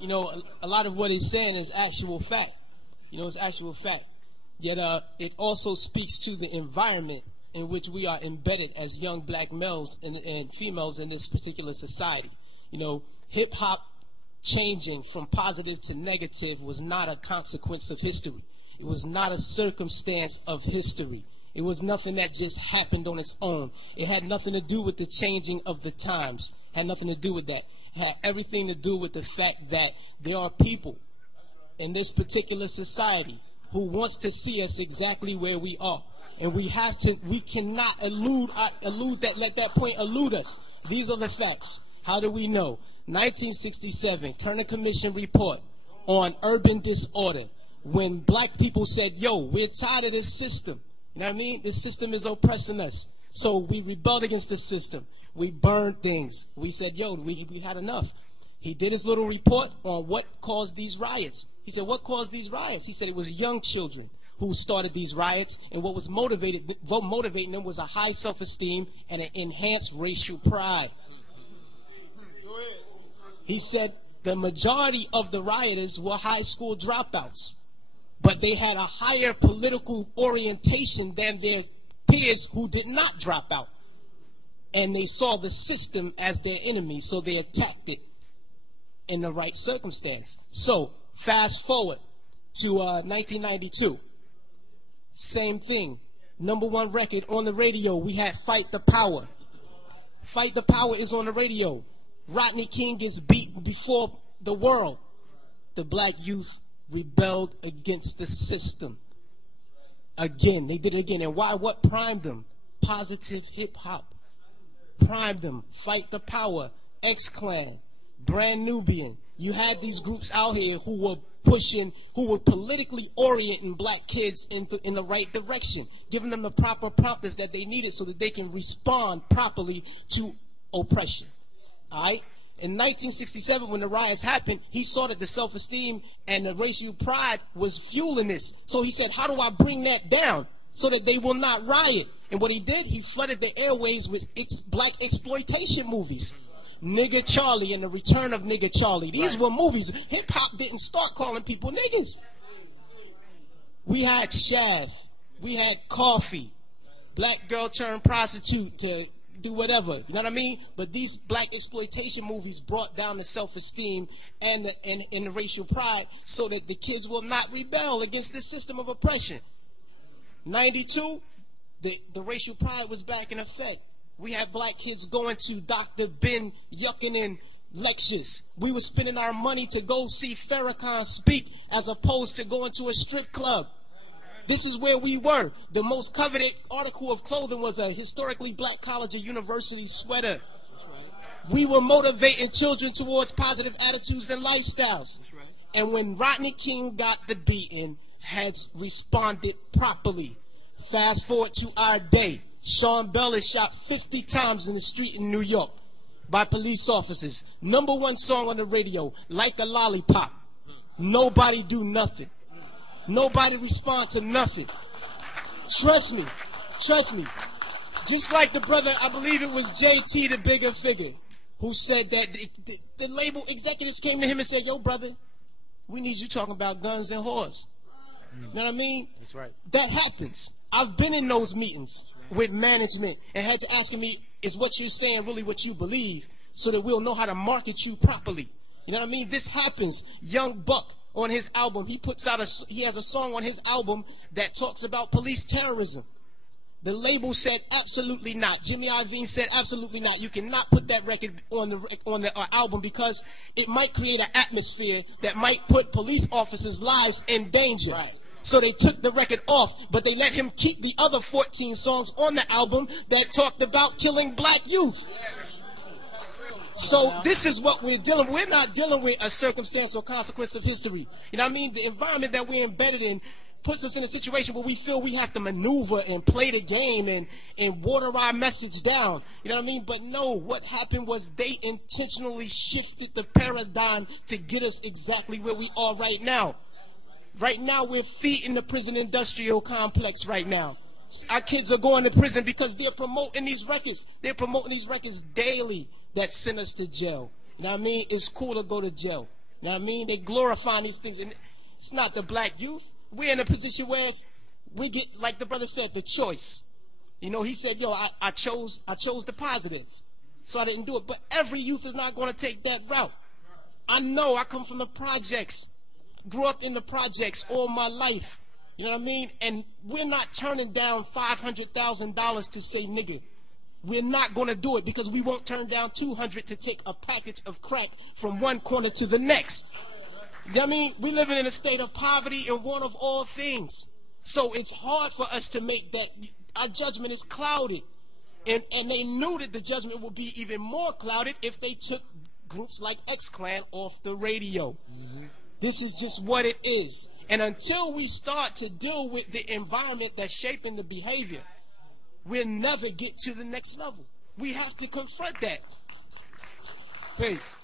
you know, a lot of what he's saying is actual fact. You know, it's actual fact. Yet it also speaks to the environment in which we are embedded as young black males and females in this particular society. You know, hip-hop changing from positive to negative was not a consequence of history. It was not a circumstance of history. It was nothing that just happened on its own. It had nothing to do with the changing of the times. It had nothing to do with that. It had everything to do with the fact that there are people in this particular society who wants to see us exactly where we are. And we cannot let that point elude us. These are the facts. How do we know? 1967, Kerner Commission report on urban disorder. When black people said, yo, we're tired of this system. You know what I mean? The system is oppressing us. So we rebelled against the system. We burned things. We said, yo, we had enough. He did his little report on what caused these riots. He said, what caused these riots? He said it was young children who started these riots, and what was motivating them was a high self-esteem and an enhanced racial pride. He said the majority of the rioters were high school dropouts, but they had a higher political orientation than their peers who did not drop out. And they saw the system as their enemy, so they attacked it in the right circumstance. So, fast forward to 1992. Same thing. #1 record on the radio. We had Fight the Power. Fight the Power is on the radio. Rodney King gets beaten before the world. The black youth rebelled against the system. Again, they did it again. And why? What primed them? Positive hip-hop. Primed them. Fight the Power. X-Clan. Brand Nubian. You had these groups out here who were pushing, who were politically orienting black kids in the right direction, giving them the proper prompters that they needed so that they can respond properly to oppression. All right? In 1967, when the riots happened, he saw that the self-esteem and the racial pride was fueling this. So he said, how do I bring that down so that they will not riot? And what he did, he flooded the airwaves with black exploitation movies. Nigga Charlie and the Return of Nigga Charlie. These were movies. Hip-hop didn't start calling people niggas. We had Shaft. We had Coffee. Black girl turned prostitute to do whatever. You know what I mean? But these black exploitation movies brought down the self-esteem and the racial pride so that the kids will not rebel against this system of oppression. 92, the racial pride was back in effect. We had black kids going to Dr. Ben Yuckinen lectures. We were spending our money to go see Farrakhan speak as opposed to going to a strip club. This is where we were. The most coveted article of clothing was a historically black college or university sweater. We were motivating children towards positive attitudes and lifestyles. And when Rodney King got the beating, heads responded properly. Fast forward to our day. Sean Bell is shot 50 times in the street in New York by police officers. #1 song on the radio, Like a Lollipop. Nobody do nothing. Nobody respond to nothing. Trust me. Trust me. Just like the brother, I believe it was JT, the bigger figure, who said that the label executives came to him and said, yo, brother, we need you talking about guns and whores. You know what I mean? That's right. That happens. I've been in those meetings with management and had to ask me, is what you're saying really what you believe, so that we'll know how to market you properly. You know what I mean? This happens. Young Buck on his album, he has a song on his album that talks about police terrorism. The label said absolutely not. Jimmy Iovine said absolutely not. You cannot put that record on the album because it might create an atmosphere that might put police officers' lives in danger. Right. So they took the record off, but they let him keep the other 14 songs on the album that talked about killing black youth. So this is what we're dealing with. We're not dealing with a circumstance or consequence of history. You know what I mean? The environment that we're embedded in puts us in a situation where we feel we have to maneuver and play the game and water our message down. You know what I mean? But no, what happened was they intentionally shifted the paradigm to get us exactly where we are right now. Right now, we're feeding the prison industrial complex right now. Our kids are going to prison because they're promoting these records. They're promoting these records daily that send us to jail. You know what I mean? It's cool to go to jail. You know what I mean? They glorifying these things. And it's not the black youth. We're in a position where we get, like the brother said, the choice. You know, he said, yo, I chose the positive. So I didn't do it. But every youth is not going to take that route. I know, I come from the projects. Grew up in the projects all my life. You know what I mean? And we're not turning down $500,000 to say nigga. We're not going to do it because we won't turn down $200 to take a package of crack from one corner to the next. You know what I mean? We're living in a state of poverty and want of all things. So it's hard for us to make that. Our judgment is clouded. And they knew that the judgment would be even more clouded if they took groups like X-Clan off the radio. This is just what it is. And until we start to deal with the environment that's shaping the behavior, we'll never get to the next level. We have to confront that. Peace.